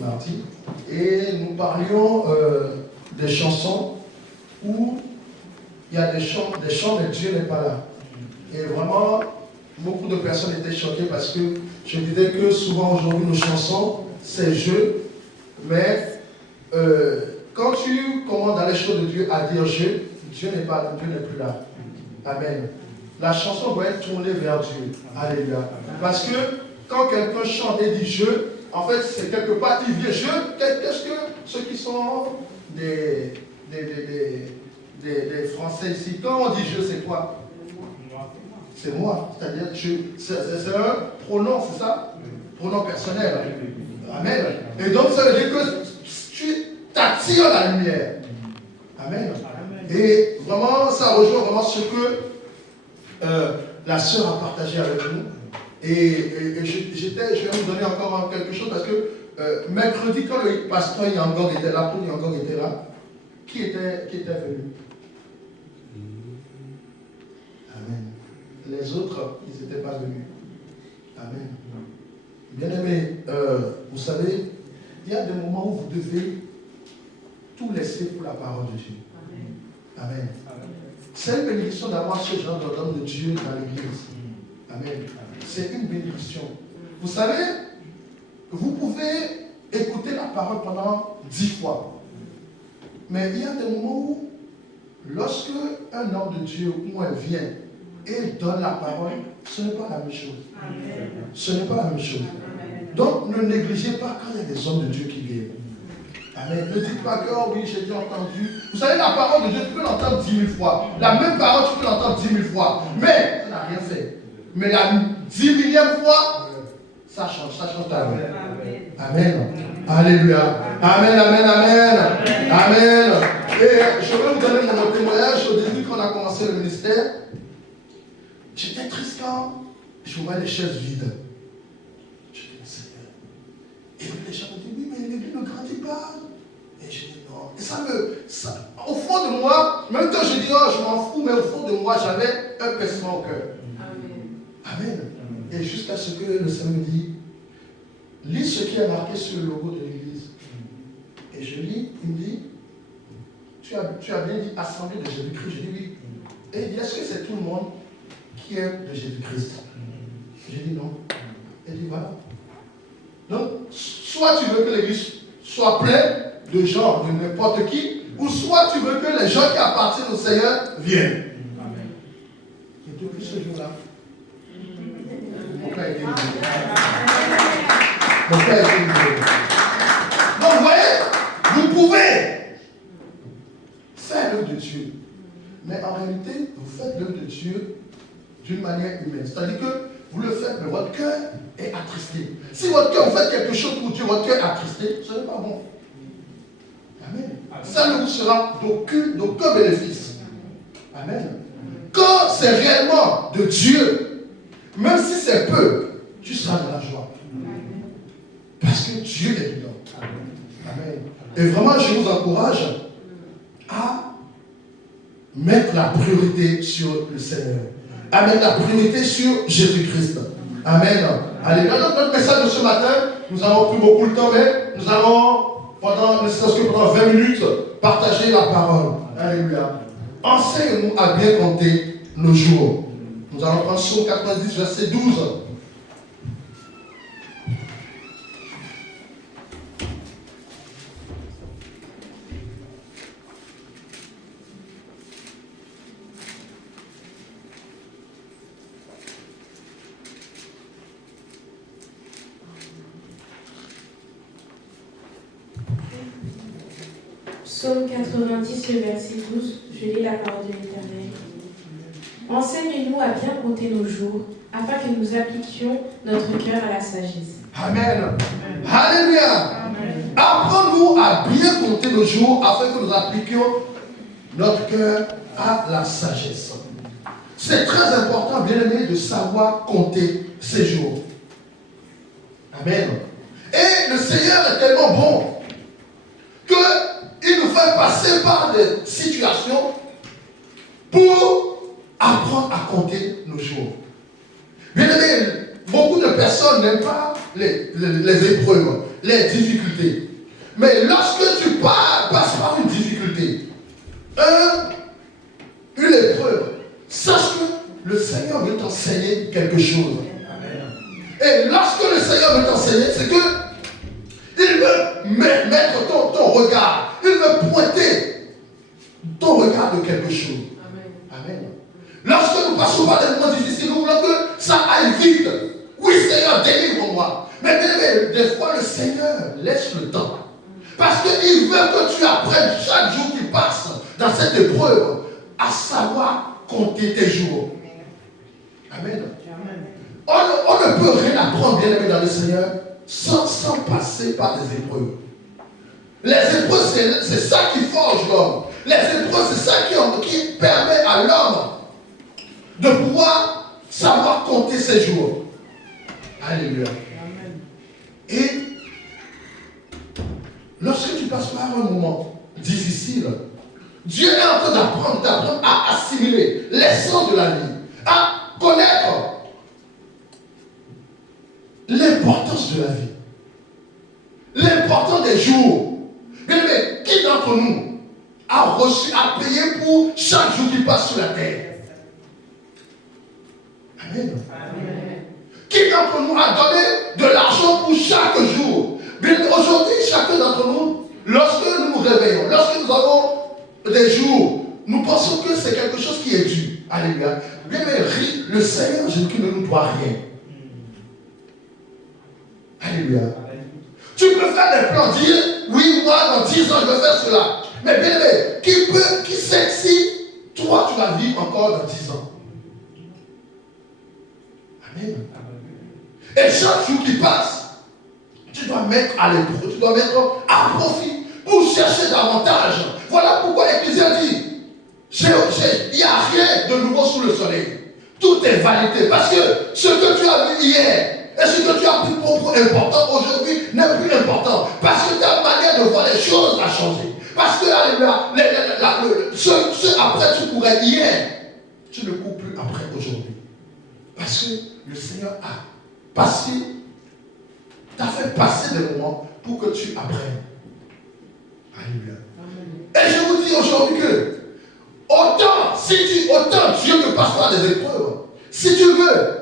Mardi, et nous parlions des chansons où il y a des chants, mais Dieu n'est pas là. Et vraiment, beaucoup de personnes étaient choquées parce que je disais que souvent aujourd'hui nos chansons, c'est jeu, mais quand tu commandes dans les choses de Dieu à dire jeu, Dieu n'est pas là, Dieu n'est plus là. Amen. La chanson doit être tournée vers Dieu. Alléluia. Parce que quand quelqu'un chante et dit jeu, en fait, c'est quelque part, il vient jeu. Qu'est-ce que ceux qui sont des Français ici, quand on dit je, c'est quoi? C'est moi. C'est-à-dire, c'est un pronom, c'est ça? Pronom personnel. Amen. Et donc, ça veut dire que tu t'attires la lumière. Amen. Et vraiment, ça rejoint vraiment ce que la sœur a partagé avec nous. Et je vais vous donner encore quelque chose parce que mercredi, quand le pasteur Yangong était là, Paul Yangong était là, qui était venu? Amen. Les autres, ils n'étaient pas venus. Amen. Bien-aimés, vous savez, il y a des moments où vous devez tout laisser pour la parole de Dieu. Amen. C'est une bénédiction d'avoir ce genre d'homme de Dieu dans l'église. Amen. C'est une bénédiction. Vous savez, vous pouvez écouter la parole pendant 10 fois. Mais il y a des moments où, lorsque un homme de Dieu ou un vient et donne la parole, ce n'est pas la même chose. Amen. Ce n'est pas la même chose. Amen. Donc, ne négligez pas quand il y a des hommes de Dieu qui viennent. Amen. Ne dites pas que, oh oui, j'ai déjà entendu. Vous savez, la parole de Dieu, tu peux l'entendre 10 000 fois. La même parole, tu peux l'entendre 10 000 fois. Mais, ça n'a rien fait. Mais la 10 000e fois, ça change ta vie. Amen. Amen. Alléluia. Amen, amen, amen. Amen. Et je vais vous donner mon témoignage. Au début, quand on a commencé le ministère, j'étais triste quand je voyais les chaises vides. Je dis, Seigneur. Et puis les gens me disent, oui, mais l'église ne grandit pas. Et je dis, non. Et ça, au fond de moi, même quand je dis, oh, je m'en fous, mais au fond de moi, j'avais un pincement au cœur. Amen. Amen. Et jusqu'à ce que le Seigneur me dit, lis ce qui est marqué sur le logo de l'église. Et je lis, il me dit, tu as bien dit Assemblée de Jésus-Christ. Je dis oui. Et il dit, est-ce que c'est tout le monde qui est de Jésus-Christ? J'ai dit non. Il dit voilà. Donc, soit tu veux que l'église soit pleine de gens, de n'importe qui, ou soit tu veux que les gens qui appartiennent au Seigneur viennent. Amen. Et depuis ce jour-là, mon père est libéré. Mon père est libéré. Donc, vous voyez, vous pouvez faire l'œuvre de Dieu. Mais en réalité, vous faites l'œuvre de Dieu d'une manière humaine. C'est-à-dire que vous le faites, mais votre cœur est attristé. Si votre cœur, vous faites quelque chose pour Dieu, votre cœur est attristé, ce n'est pas bon. Amen. Ça ne vous sera d'aucun bénéfice. Amen. Quand c'est réellement de Dieu, même si c'est peu, tu seras dans la joie. Parce que Dieu est dedans. Amen. Et vraiment, je vous encourage à mettre la priorité sur le Seigneur. À mettre la priorité sur Jésus-Christ. Amen. Allez, dans notre message de ce matin, nous avons pris beaucoup de temps, mais nous allons, ne serait-ce que pendant 20 minutes, partager la parole. Alléluia. Enseigne-nous à bien compter nos jours. Nous allons prendre Psaume 90, verset 12. Psaume 90, le verset 12, je lis la parole de l'Éternel. Enseigne-nous à bien compter nos jours, afin que nous appliquions notre cœur à la sagesse. Amen. Alléluia. Apprends-nous à bien compter nos jours, afin que nous appliquions notre cœur à la sagesse. C'est très important, bien aimé, de savoir compter ses jours. Amen. Et le Seigneur est tellement bon qu'il nous fait passer par des situations pour apprendre à compter nos jours. Bien aimé, beaucoup de personnes n'aiment pas les épreuves, les difficultés. Mais lorsque tu passes par une difficulté, une épreuve, sache que le Seigneur veut t'enseigner quelque chose. Et lorsque le Seigneur veut t'enseigner, c'est que il veut mettre ton regard, il veut pointer ton regard de quelque chose. Amen. Lorsque nous passons par des moments difficiles, nous voulons que ça aille vite. Oui, Seigneur, délivre-moi. Mais des fois, le Seigneur laisse le temps. Parce qu'il veut que tu apprennes chaque jour qui passe dans cette épreuve à savoir compter tes jours. Amen. On ne peut rien apprendre, bien aimé, dans le Seigneur sans passer par des épreuves. Les épreuves, c'est ça qui forge l'homme. Les épreuves, c'est ça qui permet à l'homme de pouvoir savoir compter ses jours. Alléluia. Amen. Et lorsque tu passes par un moment difficile, Dieu est en train d'apprendre à assimiler l'essence de la vie, à connaître l'importance de la vie, l'importance des jours. Bien aimé, qui d'entre nous a payé pour chaque jour qui passe sur la terre? Amen. Amen. Qui d'entre nous a donné de l'argent pour chaque jour? Bien, aujourd'hui, chacun d'entre nous, lorsque nous nous réveillons, lorsque nous avons des jours, nous pensons que c'est quelque chose qui est dû. Alléluia. Bien, mais le Seigneur Jésus-Christ ne nous doit rien. Alléluia. Tu peux faire des plans, dire, oui, moi, dans 10 ans, je vais faire cela. Mais bien aimé, qui sait si toi, tu vas vivre encore dans 10 ans? Amen. Et chaque jour qui passe, tu dois mettre à l'épreuve, tu dois mettre à profit pour chercher davantage. Voilà pourquoi l'Église a dit, il n'y a rien de nouveau sous le soleil. Tout est validé. Parce que ce que tu as vu hier, et ce que tu as pris pour important aujourd'hui n'est plus important. Parce que ta manière de voir les choses a changé. Parce que ce après tu courais hier, tu ne cours plus après aujourd'hui. Parce que le Seigneur a passé, t'a fait passer des moments pour que tu apprennes. Alléluia. Et je vous dis aujourd'hui que autant Dieu te passera des épreuves, si tu veux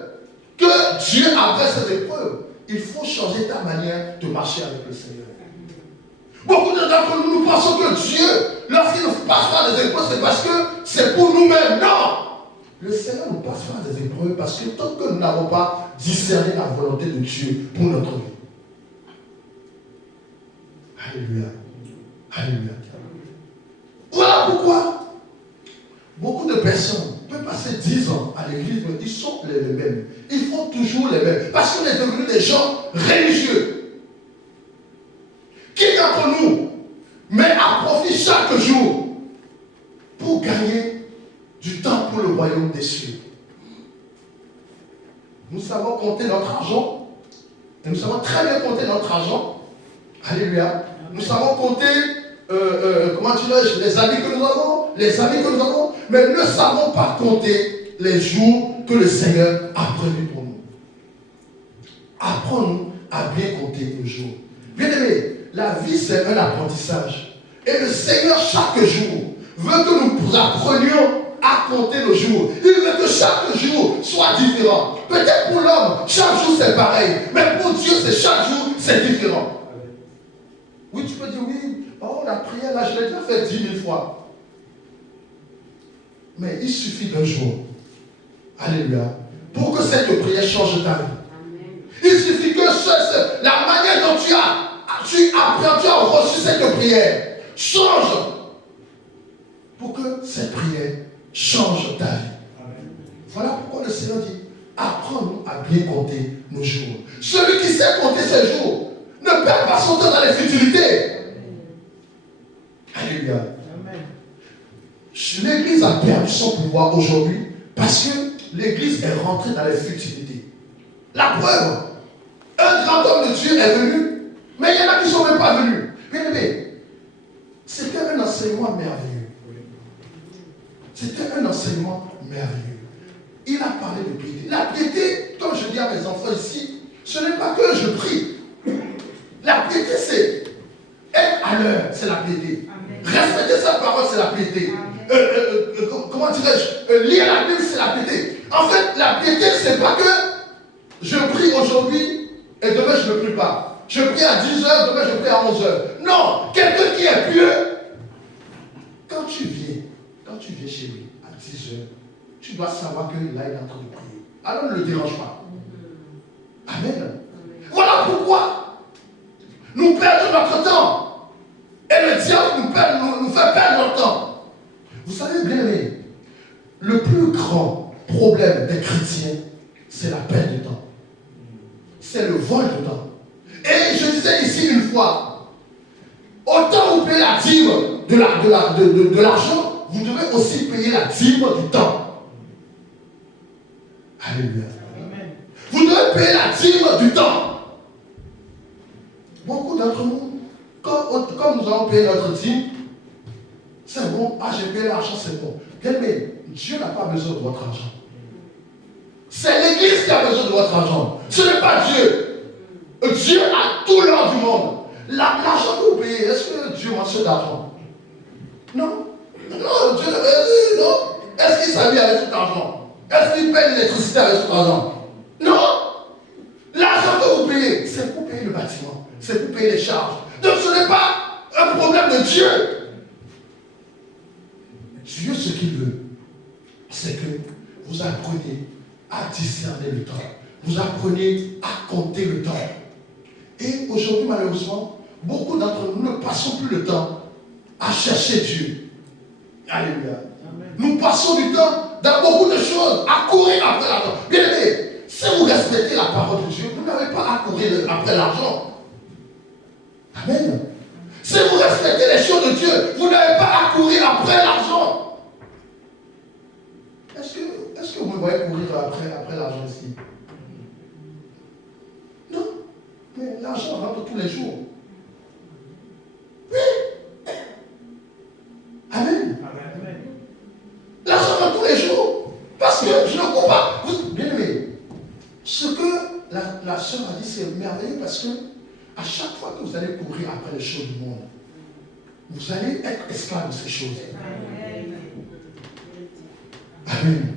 que Dieu après ces épreuves, il faut changer ta manière de marcher avec le Seigneur. Beaucoup d'entre nous pensons que Dieu, lorsqu'il nous passera des épreuves, c'est parce que c'est pour nous-mêmes. Non! Le Seigneur nous passera des épreuves parce que tant que nous n'avons pas discerné la volonté de Dieu pour notre vie. Alléluia. Alléluia. Voilà pourquoi beaucoup de personnes peuvent passer 10 ans à l'église, mais ils sont les mêmes. Ils font toujours les mêmes. Parce qu'on est devenus des gens religieux. Qui d'entre nous met à profit chaque jour pour gagner du temps pour le royaume des cieux? Nous savons compter notre argent. Et nous savons très bien compter notre argent. Alléluia. Nous savons compter, comment dirais-je, les amis que nous avons, mais nous ne savons pas compter les jours que le Seigneur a prévus pour nous. Apprends-nous à bien compter nos jours. Bien aimé, la vie c'est un apprentissage. Et le Seigneur chaque jour veut que nous apprenions à compter nos jours. Il veut que chaque jour soit différent. Peut-être pour l'homme, chaque jour c'est pareil. Mais pour Dieu, c'est chaque jour, c'est différent. Oui, tu peux dire, oui, la prière, là, je l'ai déjà fait 10 000 fois. Mais il suffit d'un jour. Alléluia. Pour que cette prière change ta vie. Amen. Il suffit que la manière dont tu as reçu cette prière change. Pour que cette prière change ta vie. Amen. Voilà pourquoi le Seigneur dit, apprends-nous à bien compter nos jours. Celui qui sait compter ses jours ne perd pas son temps dans les futilités. Alléluia. L'Église a perdu son pouvoir aujourd'hui parce que l'Église est rentrée dans les futilités. La preuve, un grand homme de Dieu est venu, mais il y en a qui ne sont même pas venus. Bien aimé, c'était un enseignement merveilleux. C'était un enseignement merveilleux. Il a parlé de piété. La piété, comme je dis à mes enfants ici, ce n'est pas que je prie. La piété, c'est être à l'heure, c'est la piété. Amen. Respecter sa parole, c'est la piété. Comment dirais-je, lire la Bible, c'est la piété. En fait, la piété, c'est pas que je prie aujourd'hui et demain je ne prie pas. Je prie à 10h, demain je prie à 11h. Non, quelqu'un qui est pieux, quand tu viens chez lui à 10h, tu dois savoir qu'il est en train de prier. Alors ne le dérange pas. Amen. Voilà pourquoi nous perdons notre temps. Et le diable nous fait perdre notre temps. Vous savez bien, le plus grand problème des chrétiens, c'est la perte de temps. C'est le vol de temps. Et je disais ici une fois, autant vous payez la dîme de l'argent, vous devez aussi payer la dîme du temps. Alléluia. Amen. Vous devez payer la dîme du temps. Beaucoup d'entre nous, comme nous avons payé notre dîme, c'est bon, j'ai payé l'argent, c'est bon. Mais Dieu n'a pas besoin de votre argent. C'est l'Église qui a besoin de votre argent. Ce n'est pas Dieu. Dieu a tout l'or du monde. L'argent que vous payez, est-ce que Dieu mentionne d'argent? Non. Non, Dieu non. Est-ce qu'il s'habille avec cet argent? Est-ce qu'il paye l'électricité avec cet argent? Non. L'argent que vous payez, c'est pour payer le bâtiment. C'est pour payer les charges. Donc ce n'est pas un problème de Dieu. le temps. Vous apprenez à compter le temps. Et aujourd'hui, malheureusement, beaucoup d'entre nous ne passons plus le temps à chercher Dieu. Alléluia. Nous passons du temps dans beaucoup de choses à courir après l'argent. Bien aimé, si vous respectez la parole de Dieu, vous n'avez pas à courir après l'argent. Amen. Si vous respectez les choses de Dieu, vous n'avez pas à courir après l'argent. Est-ce que vous me voyez courir après l'argent ici? Non. Mais l'argent rentre tous les jours. Oui. Amen. L'argent rentre tous les jours. Parce que je ne comprends pas. Bien aimé, ce que la sœur a dit, c'est merveilleux parce que à chaque fois que vous allez courir après les choses du monde, vous allez être esclave de ces choses. Amen.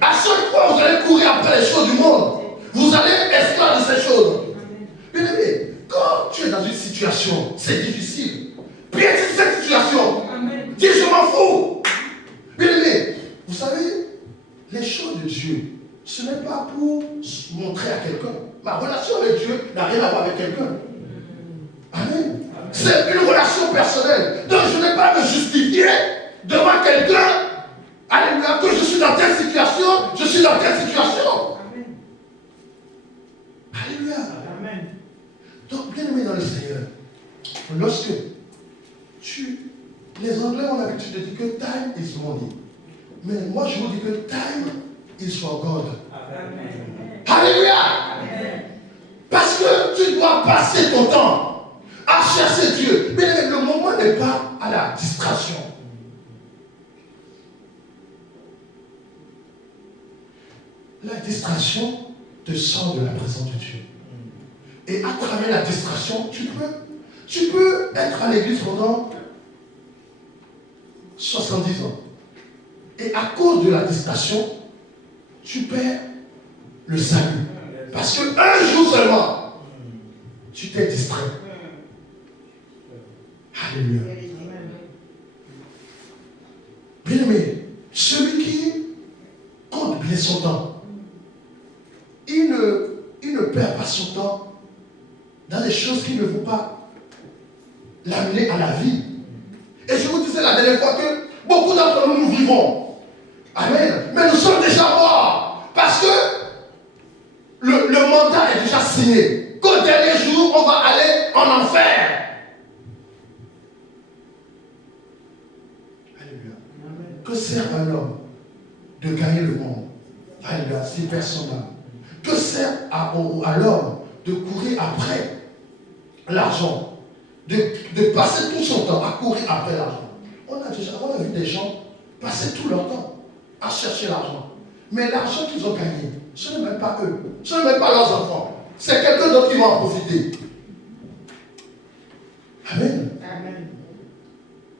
À chaque fois que vous allez courir après les choses du monde, vous allez être esclave de ces choses. Bien aimé, quand tu es dans une situation, c'est difficile. Piétine cette situation. Dis, je m'en fous. Bien aimé, vous savez, les choses de Dieu, ce n'est pas pour montrer à quelqu'un. Ma relation avec Dieu n'a rien à voir avec quelqu'un. Amen. C'est une relation personnelle. Donc je n'ai pas à me justifier devant quelqu'un. Alléluia, que je suis dans telle situation, je suis dans telle situation. Amen. Alléluia. Amen. Donc, bien aimé dans le Seigneur, lorsque les Anglais ont l'habitude de dire que time is money. Mais moi je vous dis que time is for God. Amen. Alléluia. Amen. Parce que tu dois passer ton temps à chercher Dieu. Mais le moment n'est pas à la distraction. La distraction te sort de la présence de Dieu. Et à travers la distraction, tu peux être à l'église pendant 70 ans. Et à cause de la distraction, tu perds le salut. Parce qu'un jour seulement, tu t'es distrait. Alléluia. Bien aimé, celui qui compte bien son temps, il ne perd pas son temps dans des choses qui ne vont pas l'amener à la vie. Et je vous disais la dernière fois que beaucoup d'entre nous, nous vivons. Amen. Mais nous sommes déjà morts. Parce que le mandat est déjà signé. Qu'au dernier jour, on va aller en enfer. Alléluia. Que sert un homme de gagner le monde? Alléluia. Si personne n'a. Que sert à l'homme de courir après l'argent, de passer tout son temps à courir après l'argent? On a vu des gens passer tout leur temps à chercher l'argent. Mais l'argent qu'ils ont gagné, ce n'est même pas eux, ce n'est même pas leurs enfants. C'est quelqu'un d'autre qui va en profiter. Amen. Amen.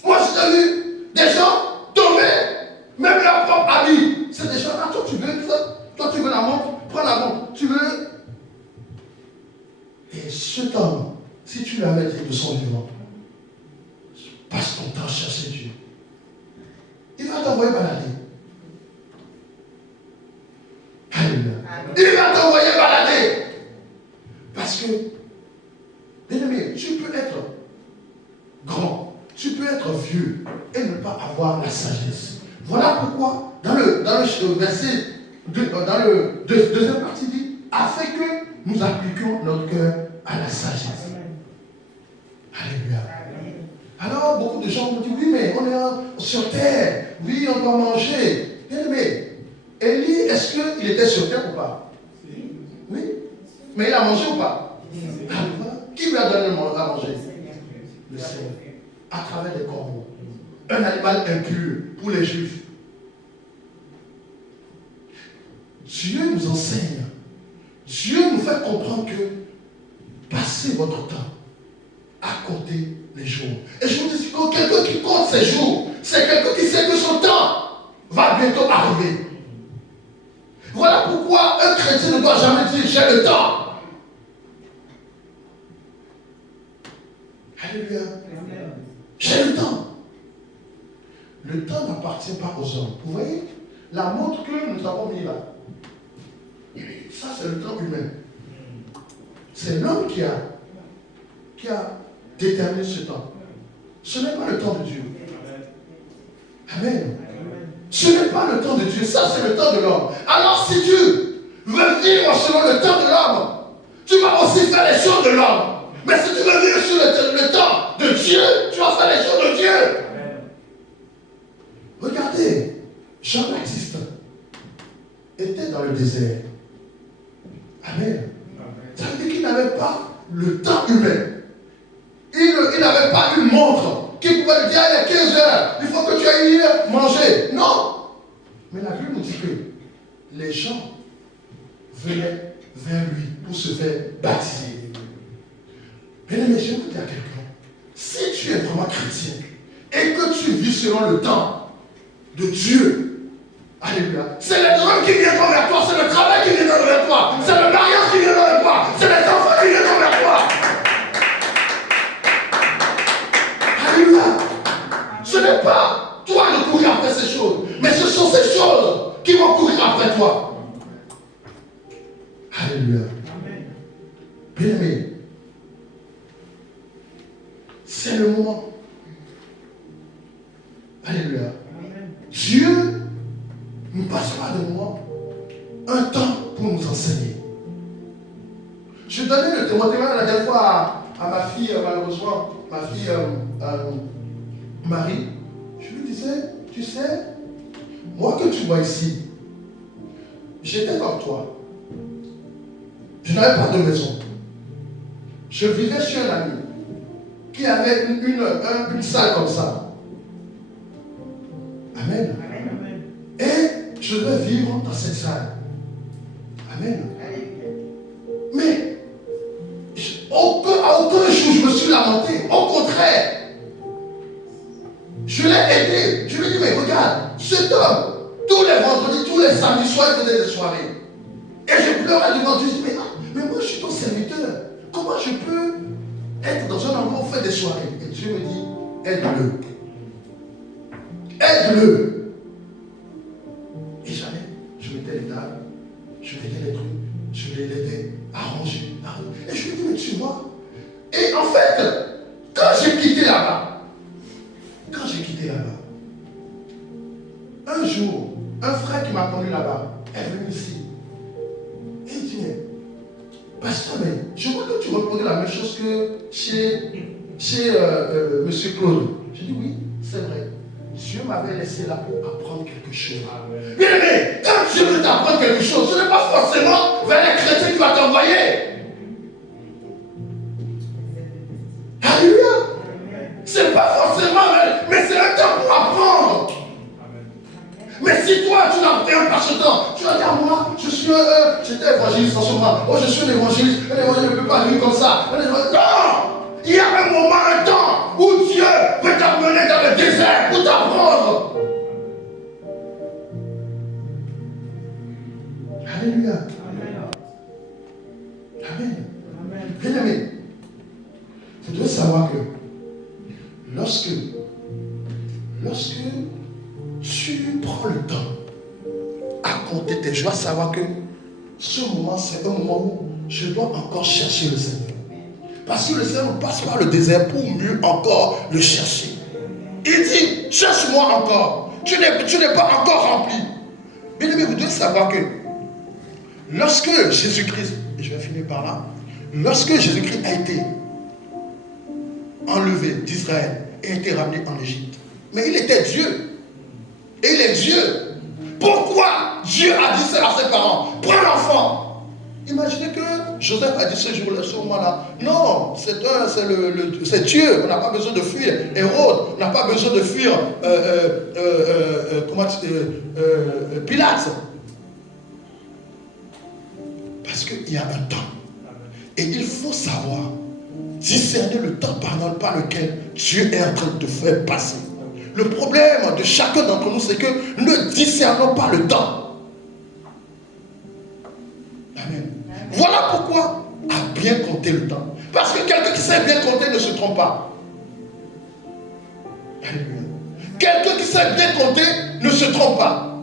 Moi, j'ai vu des gens tomber, même leurs propres amis. C'est des gens, ah, toi tu veux ça? Toi tu veux la montre? Prends la montre. Tu veux? Et cet homme, si tu l'avais dit de son vivant, passe ton temps à chercher Dieu. Il va t'envoyer balader. Alléluia. Il va t'envoyer balader. Parce que, bien aimé, tu peux être grand, tu peux être vieux et ne pas avoir la sagesse. Voilà pourquoi, dans le verset, dans le deuxième partie, dit, afin que nous appliquions notre cœur à la sagesse. Alléluia. Alors, beaucoup de gens vont dire, oui, mais on est sur terre, oui, on doit manger. Bien aimé, Élie, est-ce qu'il était sur terre ou pas? Oui. Mais il a mangé ou pas? Qui lui a donné à manger? Le Seigneur. À travers des corbeaux. Un animal impur pour les Juifs. Dieu nous enseigne. Dieu nous fait comprendre que passez votre temps à compter les jours. Et je vous dis que quelqu'un qui compte ses jours, c'est quelqu'un qui sait que son temps va bientôt arriver. Voilà pourquoi un chrétien ne doit jamais dire j'ai le temps. Alléluia. J'ai le temps. Le temps n'appartient pas aux hommes. Vous voyez, la montre que nous avons mis là, Ça, c'est le temps humain. C'est l'homme qui a déterminé ce temps. Ce n'est pas le temps de Dieu. Amen. Ce n'est pas le temps de Dieu, ça c'est le temps de l'homme. Alors si tu veux vivre selon le temps de l'homme, tu vas aussi faire les choses de l'homme. Mais si tu veux vivre sur le temps de Dieu, tu vas faire les choses de Dieu. Amen. Regardez, Jean-Baptiste était dans le désert. Amen. Ça veut dire qu'il n'avait pas le temps humain. Il n'avait pas une montre qui pouvait lui dire il y a 15 heures, il faut que tu ailles manger. Non. Mais la Bible nous dit que les gens venaient vers lui pour se faire baptiser. Bien aimé, je veux dire à quelqu'un, si tu es vraiment chrétien et que tu vis selon le temps de Dieu, alléluia, c'est les hommes qui viendront vers toi, c'est le travail qui viendra vers toi, c'est le mariage qui viendra vers toi, c'est les enfants qui viendront vers toi. Alléluia. Ce n'est pas toi de courir après ces choses, mais ce sont ces choses qui vont courir après toi. Alléluia. Bien aimé, c'est le moment. Alléluia. Dieu nous passera de moi un temps pour nous enseigner. Je donnais le témoignage la dernière fois à ma fille, malheureusement, ma fille Marie. Je lui disais, tu sais, moi que tu vois ici, j'étais comme toi. Je n'avais pas de maison. Je vivais chez un ami qui avait une salle comme ça. Amen. Amen. Et je devais vivre dans cette salle. Amen. Mais à aucun jour je me suis lamenté. Au contraire, je l'ai aidé. Je lui ai dit, mais regarde, cet homme, tous les vendredis, tous les samedis soirs, il faisait des soirées. Et je pleurais devant Dieu. Je dis, mais moi je suis ton serviteur. Comment je peux être dans un endroit où on fait des soirées? Et Dieu me dit, aide-le. Aide-le. Et jamais, je mettais les tables, je mettais les trucs, je les aidais à ranger. Et je lui dis, mais tu vois. Et en fait, quand j'ai quitté là-bas, un jour, un frère qui m'a connu là-bas est venu ici. Et il dit, mais pasteur, mais je vois que tu reproduis la même chose que chez M. Claude. Je dis, oui, c'est vrai. Dieu m'avait laissé là pour apprendre quelque chose. Bien aimé, quand Dieu veut t'apprendre quelque chose, ce n'est pas forcément vers les chrétiens qu'il va t'envoyer. Alléluia. C'est pas forcément, mais c'est un temps pour apprendre. Mais si toi, tu n'as rien par ce temps, tu vas dire, moi, j'étais évangéliste en ce moment. Oh, je suis un évangéliste. Un évangéliste ne peut pas vivre comme ça. Non! Il y a un moment, un temps où Dieu peut t'amener dans le désert pour t'apprendre. Alléluia. Amen. Bien aimé, vous devez savoir que lorsque tu prends le temps à compter tes jours, à savoir que ce moment, c'est un moment où je dois encore chercher le Seigneur. Parce que le Seigneur passe par le désert pour mieux encore le chercher. Il dit, cherche-moi encore. Tu n'es pas encore rempli. Bien aimé, vous devez savoir que lorsque Jésus-Christ, et je vais finir par là, lorsque Jésus-Christ a été enlevé d'Israël et a été ramené en Égypte, mais il était Dieu. Et il est Dieu. Pourquoi Dieu a dit ça à ses parents? Prends l'enfant. Imaginez que Joseph a dit ce jour-là, ce moment-là. Non, c'est Dieu. On n'a pas besoin de fuir Hérode. On n'a pas besoin de fuir Pilate. Parce qu'il y a un temps. Et il faut savoir discerner le temps par lequel Dieu est en train de te faire passer. Le problème de chacun d'entre nous, c'est que nous ne discernons pas le temps. Amen. Voilà pourquoi à bien compter le temps. Parce que quelqu'un qui sait bien compter ne se trompe pas. Alléluia. Quelqu'un qui sait bien compter ne se trompe pas.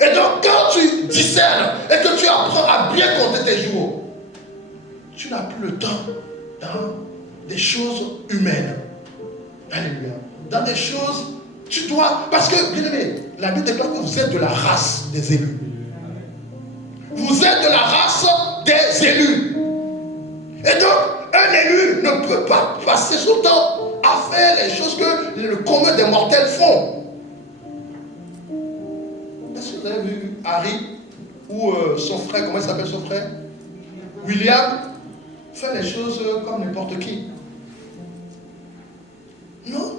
Et donc quand tu discernes et que tu apprends à bien compter tes jours, tu n'as plus le temps dans des choses humaines. Alléluia. Dans des choses, tu dois... Parce que, bien aimé, la Bible déclare que vous êtes de la race des élus. Vous êtes de la race des élus. Et donc, un élu ne peut pas passer son temps à faire les choses que le commun des mortels font. Est-ce que vous avez vu Harry ou son frère, comment il s'appelle son frère? William, faire les choses comme n'importe qui? Non.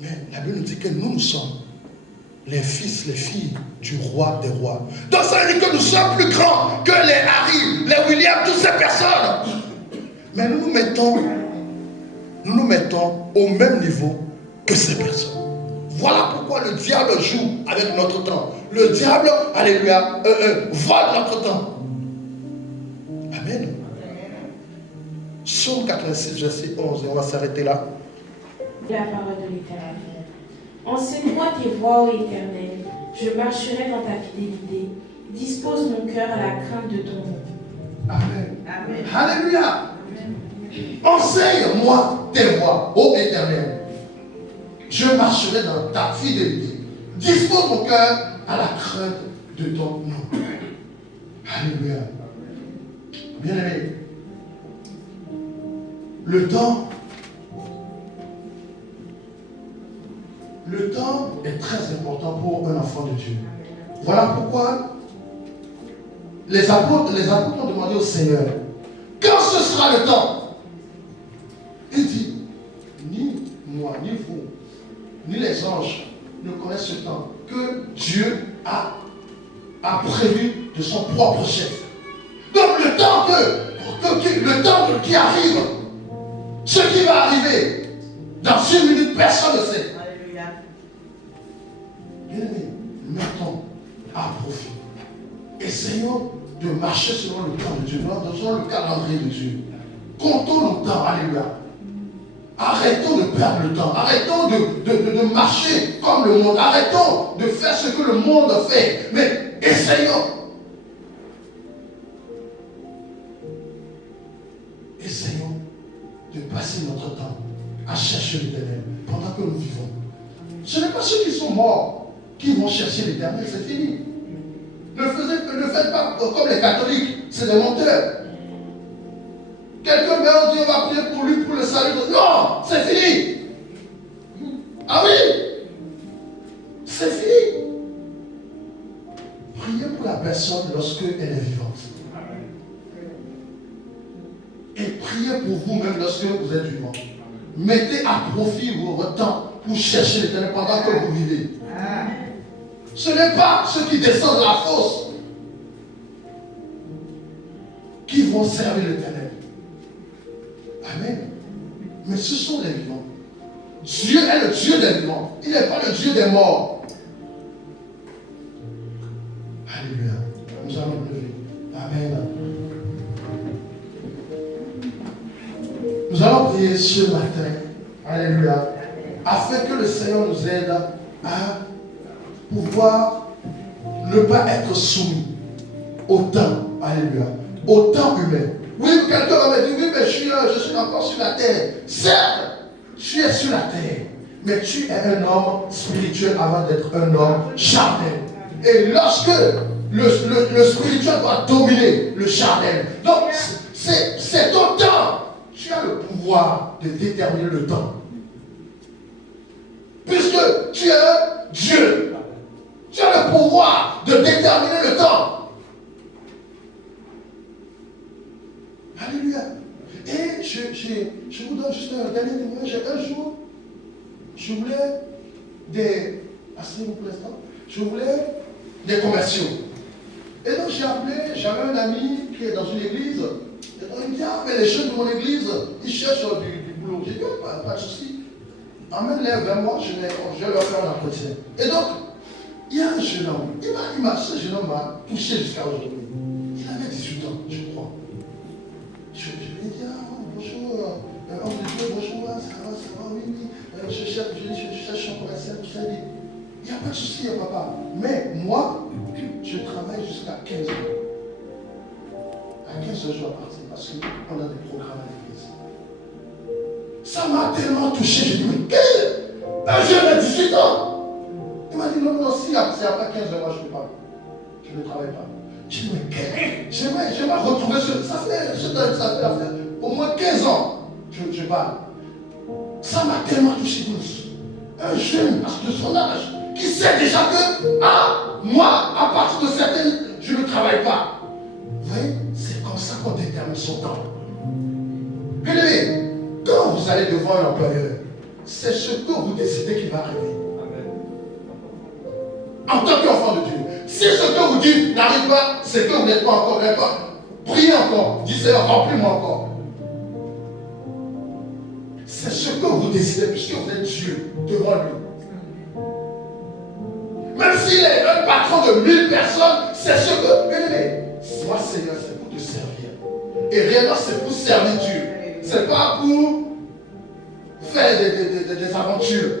Mais la Bible nous dit que nous sommes les fils, les filles du roi des rois. Donc ça veut dire que nous sommes plus grands que les Harry, les William, toutes ces personnes. Mais nous nous mettons au même niveau que ces personnes. Voilà pourquoi le diable joue avec notre temps. Le diable, alléluia, vole notre temps. Amen. Psaume 86, verset 11, et on va s'arrêter là. La parole de l'Éternel. Enseigne-moi tes voies, ô Éternel. Je marcherai dans ta fidélité. Dispose mon cœur à la crainte de ton nom. Amen. Amen. Alléluia. Enseigne-moi tes voies, ô Éternel. Je marcherai dans ta fidélité. Dispose mon cœur à la crainte de ton nom. Alléluia. Bien aimé, le temps est très important pour un enfant de Dieu. Voilà pourquoi les apôtres ont demandé au Seigneur, quand ce sera le temps? Il dit, ni moi, ni vous, ni les anges ne connaissent ce temps que Dieu a prévu de son propre chef. Donc le temps qui arrive, ce qui va arriver, dans une minute, personne ne sait. Bien-aimés, mettons à profit. Essayons de marcher selon le plan de Dieu, selon le calendrier de Dieu. Comptons le temps, alléluia. Arrêtons de perdre le temps. Arrêtons de marcher comme le monde. Arrêtons de faire ce que le monde fait. Mais essayons. Essayons de passer notre temps à chercher l'Éternel pendant que nous vivons. Ce n'est pas ceux qui sont morts qui vont chercher l'Éternel, c'est fini. Ne faites pas comme les catholiques, c'est des menteurs. Quelqu'un meurt, on dit on va prier pour lui, pour le salut. Non, c'est fini. Ah oui, c'est fini. Priez pour la personne lorsqu'elle est vivante. Et priez pour vous-même lorsque vous êtes vivant. Mettez à profit votre temps pour chercher l'Éternel pendant que vous vivez. Ce n'est pas ceux qui descendent de la fosse qui vont servir l'Éternel. Amen. Mais ce sont les vivants. Dieu est le Dieu des vivants. Il n'est pas le Dieu des morts. Alléluia. Nous allons nous lever. Amen. Nous allons prier ce matin. Alléluia. Afin que le Seigneur nous aide à pouvoir ne pas être soumis au temps. Alléluia. Au temps humain. Oui, quelqu'un va me dire, oui, mais je suis encore sur la terre. Certes, tu es sur la terre, mais tu es un homme spirituel avant d'être un homme charnel. Et lorsque le spirituel doit dominer le charnel, donc c'est ton temps. Tu as le pouvoir de déterminer le temps. Puisque tu es un Dieu, tu as le pouvoir de déterminer le temps. Alléluia. Et je vous donne juste un dernier témoignage. Un jour, je voulais asseyez-vous pour l'instant. Je voulais des commerciaux. Et donc j'ai appelé, j'avais un ami qui est dans une église. Et donc il me dit, ah, mais les jeunes de mon église, ils cherchent du boulot. J'ai dit, oh, pas de souci. Emmène-les vers moi, je vais leur faire un entretien. Et donc, il y a un jeune homme. Ce jeune homme m'a touché jusqu'à aujourd'hui. Il avait 18 ans, je crois. Je lui ai dit, ah, bonjour, homme de Dieu, bonjour, ça va, oui. Je cherche un commercial, tout ça. Il n'y a pas de souci, papa. Mais moi, je travaille jusqu'à 15 heures. À 15 heures, je dois partir parce qu'on a des programmes à l'église. Ça m'a tellement touché. J'ai dit, mais quel un jeune de 18 ans. Il m'a dit, non, non, si c'est après 15 heures, moi je ne peux pas. Je ne travaille pas. J'ai dit, mais quel j'aimerais retrouver ça fait au moins 15 ans. Je parle. Ça m'a tellement touché. Un jeune de son âge qui sait déjà que, moi, à partir de certaines, je ne travaille pas. Vous voyez, c'est comme ça qu'on détermine son temps. Bien aimé, quand vous allez devant un employeur, c'est ce que vous décidez qui va arriver. En tant qu'enfant de Dieu, si ce que vous dites n'arrive pas, c'est que vous n'êtes pas encore d'accord. Priez encore, dites Seigneur, remplis-moi encore. C'est ce que vous décidez, puisque vous êtes Dieu devant lui. Même s'il est un patron de 1000 personnes, c'est ce que. Mais, moi, Seigneur, c'est pour te servir. Et réellement, c'est pour servir Dieu. C'est pas pour faire des aventures.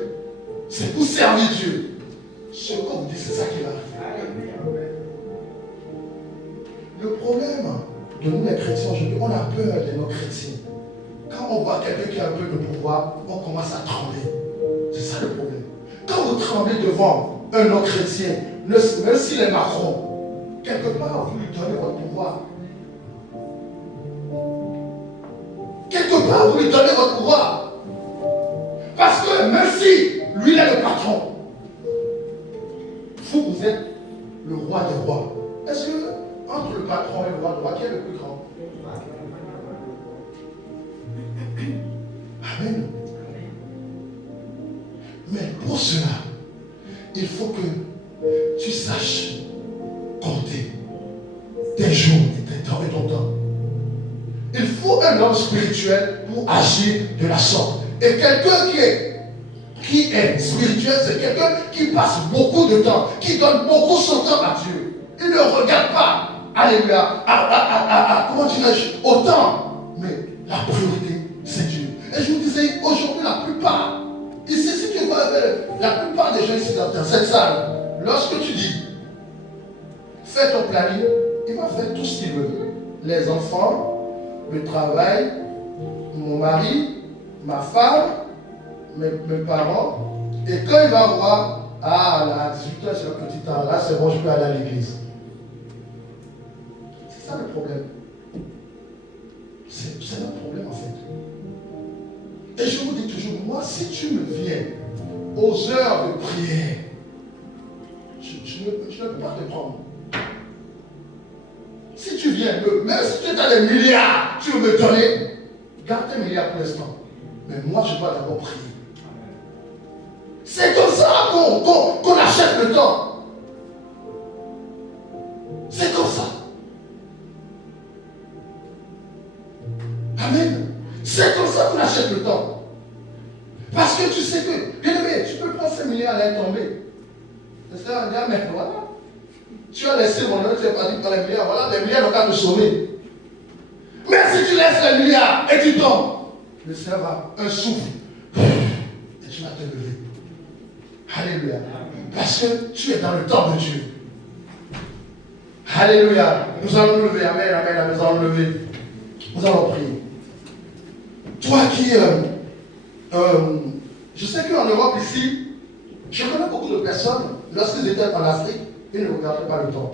C'est pour servir Dieu. Ce que vous dites, c'est ça qui va arriver. Le problème de nous, les chrétiens, aujourd'hui, on a peur de nos chrétiens. Quand on voit quelqu'un qui a un peu de pouvoir, on commence à trembler. C'est ça le problème. Quand vous tremblez devant un non chrétien, même s'il est Macron, quelque part, vous lui donnez votre pouvoir. Quelque part, vous lui donnez votre pouvoir. Parce que même si lui, il est le patron, vous êtes le roi des rois. Est-ce que, entre le patron et le roi des rois, qui est le plus grand? Amen. Mais pour cela, il faut que tu saches compter tes jours et ton temps. Il faut un homme spirituel pour agir de la sorte. Et quelqu'un qui est spirituel, c'est quelqu'un qui passe beaucoup de temps, qui donne beaucoup son temps à Dieu. Il ne regarde pas, alléluia, comment dirais-je, au temps. Mais la priorité, c'est Dieu. Et je vous disais, aujourd'hui, la plupart, ici, si tu vois, la plupart des gens ici dans cette salle, lorsque tu dis, fais ton planning, il va faire tout ce qu'il veut. Les enfants, le travail, mon mari, ma femme, mes parents. Et quand il va voir, là, à 18h, c'est le petit temps, là, c'est bon, je peux aller à l'église. C'est ça le problème. C'est notre problème, en fait. Et je vous dis toujours, moi, si tu me viens aux heures de prière, je ne peux pas te prendre. Si tu viens, même si tu as des milliards, tu veux me donner, garde tes milliards pour l'instant. Mais moi, je dois d'abord prier. C'est comme ça qu'on achète le temps. C'est comme ça. Amen. C'est comme ça qu'on achète le temps. Parce que tu sais que, bien aimé, tu peux prendre 5 milliards à l'air tomber. C'est ça, on dit, mais voilà. Tu as laissé mon nom, tu n'as pas dit par les milliards, voilà, les milliards n'ont qu'à te sauver. Mais si tu laisses les milliards et tu tombes, le Seigneur va un souffle et tu vas te lever. Alléluia. Parce que tu es dans le temps de Dieu. Alléluia. Nous allons nous lever. Amen, amen, nous allons nous lever. Nous allons prier. Toi qui... je sais qu'en Europe ici, je connais beaucoup de personnes, lorsqu'ils étaient en Afrique, ils ne regardaient pas le temps.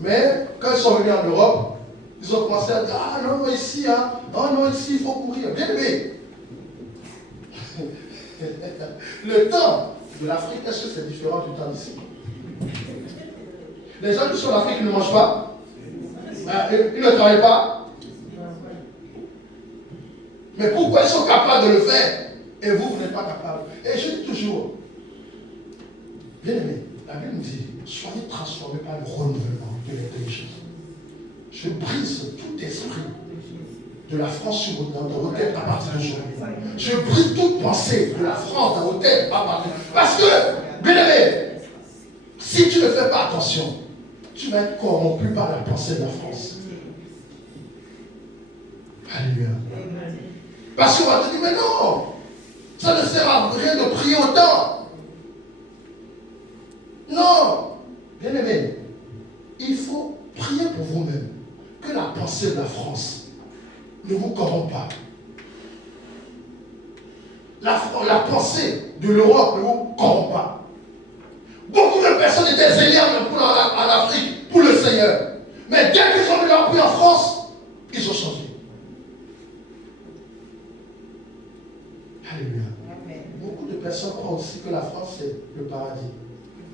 Mais quand ils sont venus en Europe, ils ont commencé à dire, ah non, non, ici, non, ici, il faut courir. Bien aimé. Le temps de l'Afrique, est-ce que c'est différent du temps d'ici? Les gens qui sont en Afrique, ils ne mangent pas. Ils ne travaillent pas. Mais pourquoi ils sont capables de le faire et vous, vous n'êtes pas capable? Et je dis toujours, bien aimé, la Bible nous dit, soyez transformés par le renouvellement de l'intelligence. Je brise tout esprit de la France sur vos têtes à partir d'aujourd'hui. Je brise toute pensée de la France dans vos têtes à partir d'aujourd'hui. Parce que, bien aimé, si tu ne fais pas attention, tu vas être corrompu par la pensée de la France. Alléluia. Parce qu'on va te dire, mais non, ça ne sert à rien de prier autant. Non, bien aimé, il faut prier pour vous-même. Que la pensée de la France ne vous corrompt pas. La pensée de l'Europe ne vous corrompt pas. Beaucoup de personnes étaient zélières en Afrique pour le Seigneur. Mais dès qu'ils ont mis leur pied en France, ils ont changé. Alléluia. Beaucoup de personnes croient aussi que la France est le paradis.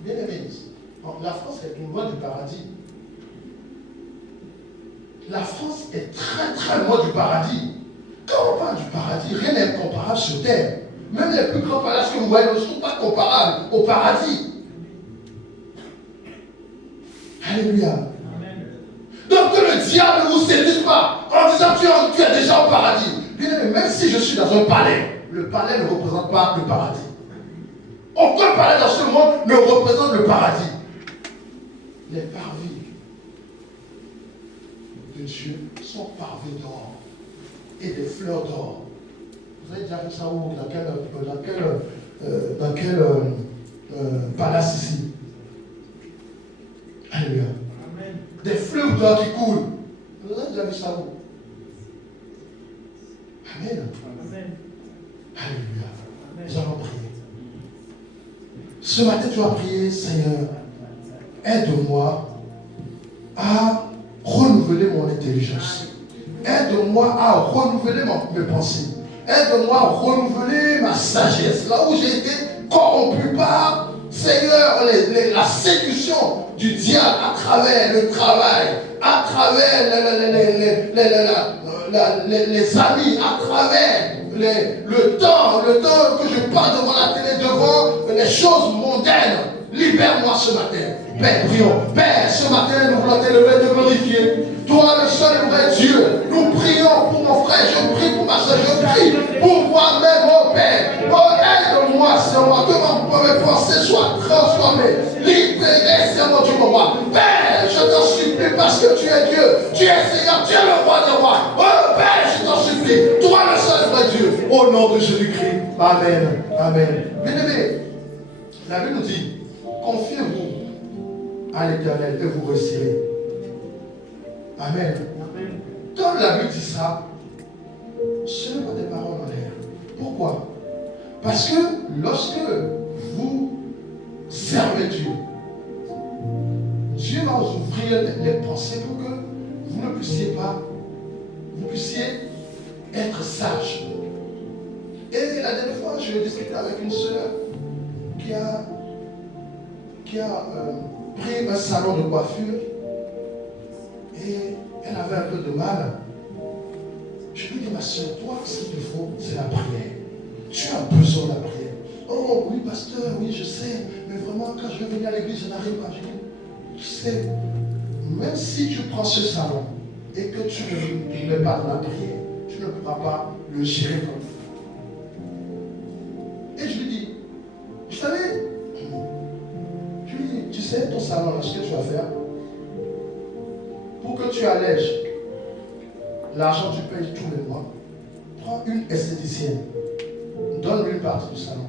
Bien aimé, la France est une voie du paradis. La France est très très loin du paradis. Quand on parle du paradis, rien n'est comparable sur terre. Même les plus grands palaces que vous voyez ne sont pas comparables au paradis. Alléluia. Donc que le diable ne vous séduise pas en disant tu es déjà au paradis. Bien aimé, même si je suis dans un palais, le palais ne représente pas le paradis. Aucun palais dans ce monde ne représente le paradis. Les parvis de Dieu sont pavés d'or et des fleurs d'or. Vous avez déjà vu ça où? Dans quel palace ici? Alléluia. Amen. Des fleuves d'or qui coulent. Vous avez déjà vu ça où? Amen. Amen. Alléluia. Amen. Nous allons prier. Ce matin, tu vas prier, Seigneur, aide-moi à renouveler mon intelligence. Aide-moi à renouveler mes pensées. Aide-moi à renouveler ma sagesse. Là où j'ai été corrompu par, Seigneur, la séduction du diable à travers le travail, à travers les amis, à travers le temps que je passe devant la télé, devant les choses mondaines. Libère-moi ce matin. Père, prions. Père, ce matin, nous voulons t'élever, te glorifier. Toi, le seul vrai Dieu. Nous prions pour mon frère, je prie pour ma soeur, je prie pour moi-même, oh Père. Oh, aide-moi, Seigneur, que mes pensées soient transformées, libérées, Seigneur, du roi. Père, je t'en supplie parce que tu es Dieu. Tu es Seigneur, tu es le roi des rois. Oh Père, je t'en supplie. Toi, le seul vrai Dieu. Au nom de Jésus-Christ. Amen. Amen. Bien-aimés, la Bible nous dit, confiez-vous à l'Éternel et vous réussirez. Amen. Quand la Bible dit ça, ce n'est pas des paroles en l'air. Pourquoi? Parce que lorsque vous servez Dieu, Dieu va vous ouvrir les pensées pour que vous ne puissiez être sage. Et la dernière fois, je discutais avec une sœur qui a pris un salon de coiffure et elle avait un peu de mal. Je lui dis, ma soeur, toi, ce qu'il te faut, c'est la prière. Tu as besoin de la prière. Oh oui, pasteur, oui, je sais, mais vraiment, quand je vais venir à l'église, je n'arrive pas. Je dis, tu sais, même si tu prends ce salon et que tu ne mets pas de la prière, tu ne pourras pas le gérer comme ça. Et je lui dis, vous savez, tu sais, ton salon, là, ce que tu vas faire, pour que tu allèges l'argent que tu payes tous les mois, prends une esthéticienne, donne-lui une partie du salon.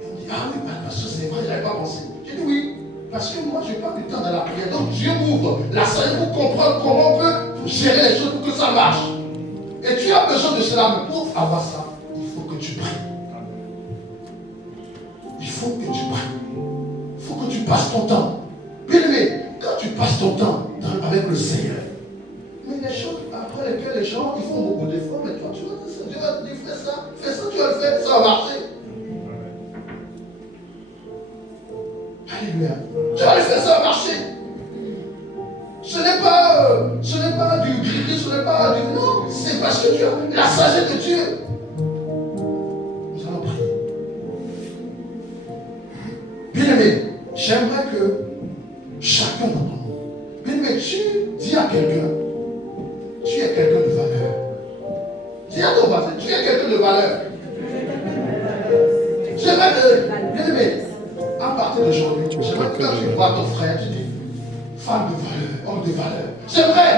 Et on me dit, ah oui, parce que c'est vrai, je n'avais pas pensé. J'ai dit oui, parce que moi, je n'ai pas du temps dans la prière. Donc Dieu m'ouvre la salle pour comprendre comment on peut gérer les choses pour que ça marche. Et tu as besoin de cela, mais pour avoir ça, il faut que tu pries. Il faut que tu pries. Il faut que tu passes ton temps. Bien aimé, quand tu passes ton temps avec le Seigneur, mais les choses après lesquelles les gens ils font beaucoup d'efforts, mais toi tu vas dire ça, Dieu va te dire fais ça, tu vas le faire, ça va marcher. Alléluia. Tu vas le faire, ça va marcher. Ce n'est pas du gris, ce n'est pas du... Non, c'est parce que tu as la sagesse de Dieu. Nous allons prier. Bien aimé, j'aimerais que chacun d'entre nous, bien aimé, tu dis à quelqu'un, tu es quelqu'un de valeur. Dis à ton voisin, tu es quelqu'un de valeur. J'aimerais que, bien aimé, à partir d'aujourd'hui, j'aimerais que quand tu vois ton frère, tu dis, femme de valeur, homme de valeur. J'aimerais,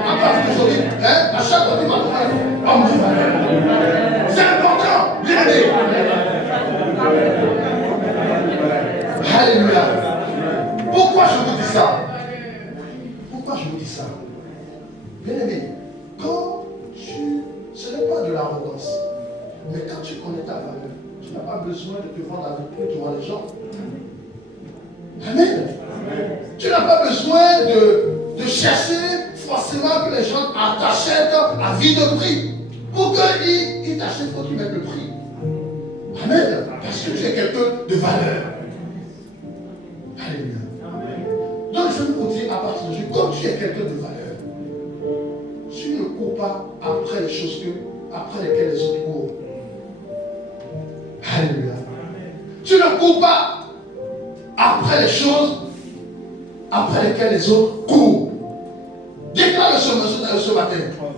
à partir d'aujourd'hui, à chaque fois tu vois ton frère, homme de valeur. C'est important, bien aimé. Alléluia. dis ça. Bien-aimé, ce n'est pas de l'arrogance, mais quand tu connais ta valeur, tu n'as pas besoin de te vendre avec prix devant les gens. Amen. Tu n'as pas besoin de chercher forcément que les gens t'achètent à vide prix. Pour qu'ils t'achètent, il faut qu'ils mettent le prix. Amen. Parce que tu es quelqu'un de valeur. Alléluia. Donc je vous dis à partir d'aujourd'hui, comme tu es quelqu'un de valeur, tu ne cours pas après les choses après lesquelles les autres courent. Alléluia. Tu ne cours pas après les choses après lesquelles les autres courent. Déclare ce matin.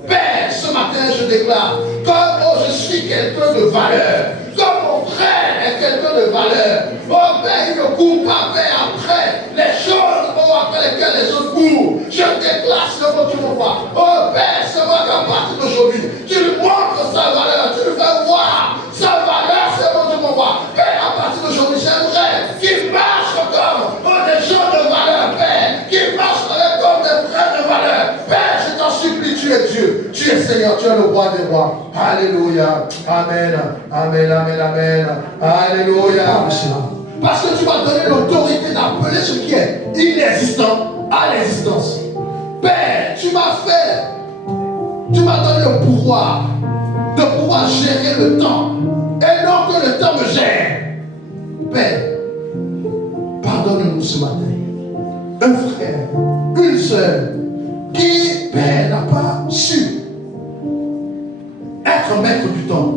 Père, ce matin je déclare, comme je suis quelqu'un de valeur, comme mon frère est quelqu'un de valeur, oh Père, il ne court pas, Père, après les choses après lesquelles les autres courent. Je déclare ce que tu me vois. Oh Père, c'est moi qu'à partir d'aujourd'hui, tu lui montres sa valeur, tu lui fais voir sa valeur, c'est moi que tu me vois. Père, à partir d'aujourd'hui, j'aimerais qu'il marche comme des gens de valeur, Père, qu'il marche comme des frères de valeur. Père, je t'en supplie, tu es Dieu, tu es Seigneur, tu es le roi des rois. Alléluia. Amen. Amen, amen, amen. Alléluia. Parce que tu m'as donné l'autorité d'appeler ce qui est inexistant à l'existence. Père, tu m'as donné le pouvoir de pouvoir gérer le temps et non que le temps me gère. Père, pardonne-nous ce matin. Un frère, une sœur qui, Père, n'a pas su être maître du temps.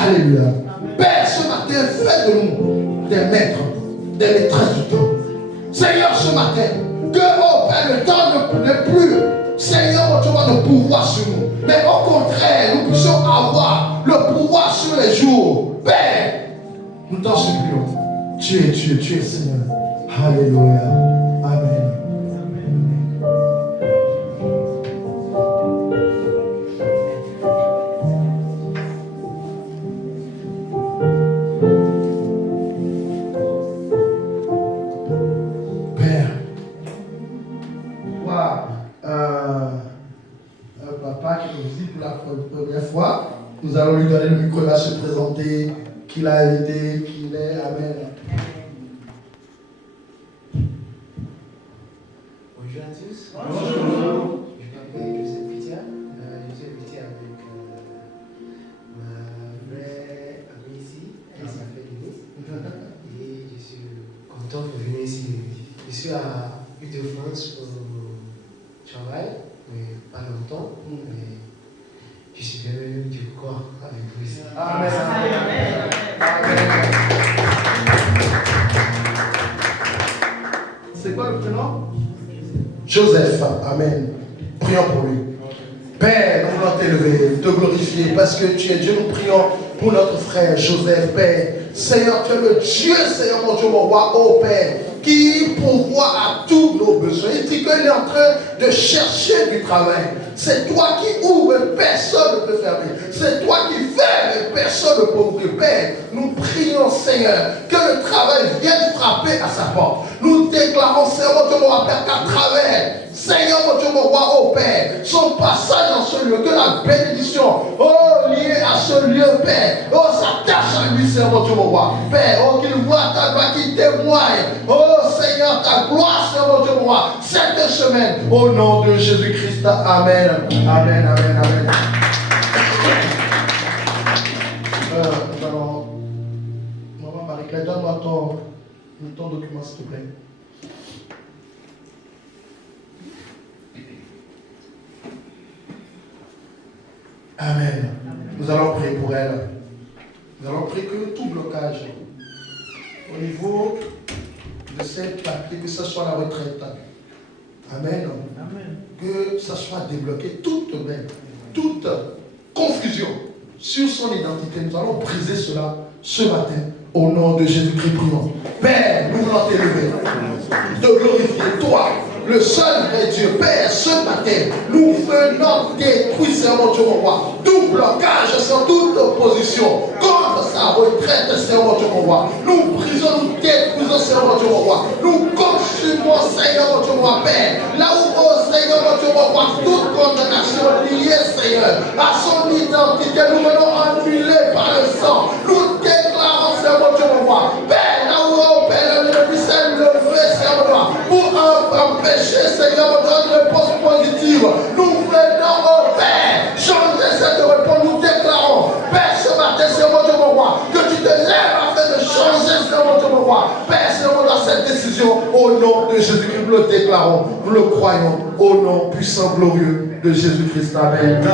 Alléluia. Père, ce matin, fais de nous des maîtres, des maîtresses du temps. Seigneur, ce matin, que, oh Père, le temps n'est plus, Seigneur, tu vois, le pouvoir sur nous. Mais au contraire, nous puissions avoir le pouvoir sur les jours. Père, nous t'en supplions. Tu es Dieu, tu es Seigneur. Alléluia. Amen. Papa qui nous visite pour la première fois. Nous allons lui donner le micro, il va se présenter, qui l'a invité, qui il est. Amen. Bonjour à tous. Bonjour. Je m'appelle Joseph Pitia. Je suis invité avec ma vraie amie ici. Elle s'appelle Denise. Et je suis content de venir ici. Je suis à Ile-de-France pour travail, mais pas longtemps. Mais je suis bienvenu du corps avec vous ici. Amen. Amen. Amen. C'est quoi le prénom? Joseph. Amen. Prions pour lui. Père, nous voulons t'élever, te glorifier parce que tu es Dieu. Nous prions pour notre frère Joseph, Père. Seigneur, tu es le Dieu, Seigneur, mon Dieu, mon roi, oh Père, qui pourvoit à tous nos besoins. Il dit qu'il est en train de chercher du travail. C'est toi qui ouvres, personne ne peut fermer. C'est toi qui fermes, personne ne peut ouvrir. Père, nous prions, Seigneur, que le travail vienne frapper à sa porte. Nous déclarons, Seigneur, mon Dieu, mon roi, Père, qu'à travers, Seigneur, mon Dieu, mon roi, oh Père, son passage dans ce lieu, que la bénédiction, oh, liée à ce lieu, Père, oh, s'attache à lui, Seigneur, mon Dieu, mon roi. Père, oh, qu'il voit ta gloire, qu'il témoigne, oh, Seigneur, ta gloire, Seigneur, mon Dieu, mon roi, cette semaine, au nom de Jésus-Christ, Amen. Amen, amen, amen. Nous allons, Maman Marie-Claire, donne-moi ton document, s'il te plaît. Amen. Nous allons prier pour elle. Nous allons prier que tout blocage au niveau de cette papier, que ce soit la retraite. Amen. Amen. Que ça soit débloqué, toute confusion sur son identité. Nous allons briser cela ce matin. Au nom de Jésus-Christ, prions. Père, nous voulons t'élever, te glorifier, toi, le seul vrai Dieu. Père, ce matin, nous venons détruire, Seigneur mon Dieu, mon roi, tout blocage sur toute opposition contre sa retraite, Seigneur mon Dieu, mon roi. Nous brisons, nous détruisons, Seigneur mon Dieu, mon roi. Nous consumons, Seigneur mon Dieu, mon roi, Père, là où mon roi, toute condamnation liée, Seigneur, à son identité, nous venons annuler par le sang. Nous déclarons, Seigneur, mon Dieu, mon roi. Père, là où on Père, le puissant levé, Seigneur, mon roi, pour empêcher, Seigneur, mon Dieu, une réponse positive. Nous venons, au Père, changer cette réponse. Nous déclarons, Père, ce matin, Seigneur, mon Dieu, mon roi, que tu te lèves afin de changer, Seigneur, mon Dieu, mon roi. Père, Seigneur, mon Dieu, cette décision, au nom de Jésus-Christ, nous le déclarons, nous le croyons, au nom puissant, glorieux de Jésus-Christ. Amen.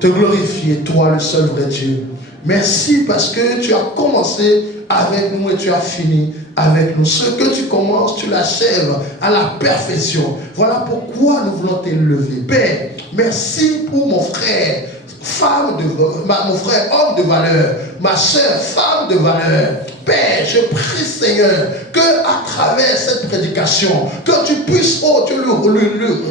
Te glorifier, toi le seul vrai Dieu. Merci parce que tu as commencé avec nous et tu as fini avec nous. Ce que tu commences, tu l'achèves à la perfection. Voilà pourquoi nous voulons t'élever. Père, merci pour mon frère, mon frère homme de valeur, ma soeur femme de valeur. Père, je prie Seigneur que à travers cette prédication, que tu puisses, oh Dieu,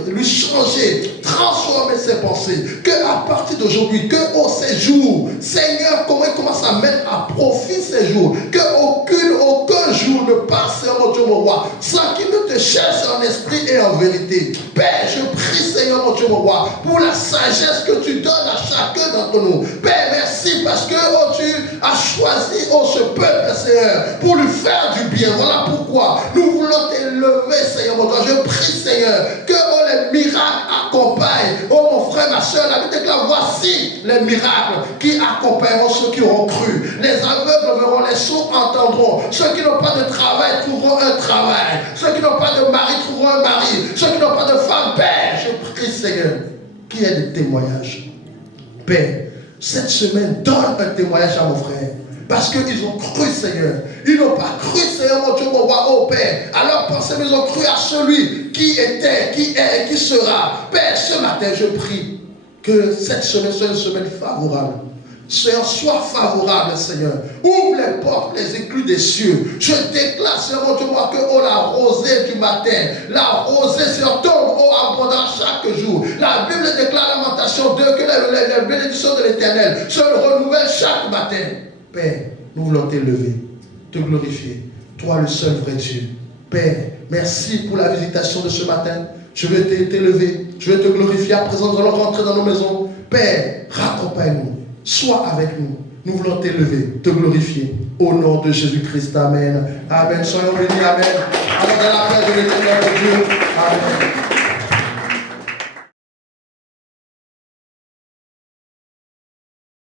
lui changer, transformer ses pensées, que à partir d'aujourd'hui, que au séjour, Seigneur, comment il commence à mettre à profit ces jours, que aucun jour ne passe, Seigneur mon Dieu, mon roi, sans qu'il ne te cherche en esprit et en vérité. Père, je prie Seigneur mon Dieu, mon roi, pour la sagesse que tu donnes à chacun d'entre nous. Père, merci parce que oh, tu as choisi ce peuple, Seigneur, pour lui faire du bien. Voilà pourquoi nous voulons t'élever, Seigneur mon Dieu. Je prie, Seigneur, que les miracles accompagnent. Oh mon frère, ma soeur, la Bible déclare, voici les miracles qui accompagneront ceux qui auront cru. Les aveugles verront, les sourds entendront. Ceux qui n'ont pas de travail trouveront un travail. Ceux qui n'ont pas de mari trouveront un mari. Ceux qui n'ont pas de femme, Père, je prie, Seigneur, qu'il y ait des témoignages. Père, cette semaine, donne un témoignage à mon frère. Parce qu'ils ont cru, Seigneur. Ils n'ont pas cru, Seigneur, mon Dieu, mon roi, oh Père. Alors pensez, mais ils ont cru à celui qui était, qui est et qui sera. Père, ce matin, je prie que cette semaine soit une semaine favorable. Seigneur, sois favorable, Seigneur. Ouvre les portes, les éclus des cieux. Je déclare, Seigneur, mon Dieu, moi, que oh, la rosée du matin, la rosée, Seigneur, tombe oh, abondant chaque jour. La Bible déclare, Lamentation 2, que les bénédictions de l'Éternel se renouvellent chaque matin. Père, nous voulons t'élever, te glorifier. Toi, le seul vrai Dieu. Père, merci pour la visitation de ce matin. Je vais t'élever, je vais te glorifier. À présent, nous allons rentrer dans nos maisons. Père, raccompagne-nous. Sois avec nous. Nous voulons t'élever, te glorifier. Au nom de Jésus-Christ. Amen. Amen. Soyons bénis. Amen. Alors, dans la paix de l'Éternel, Dieu. Amen.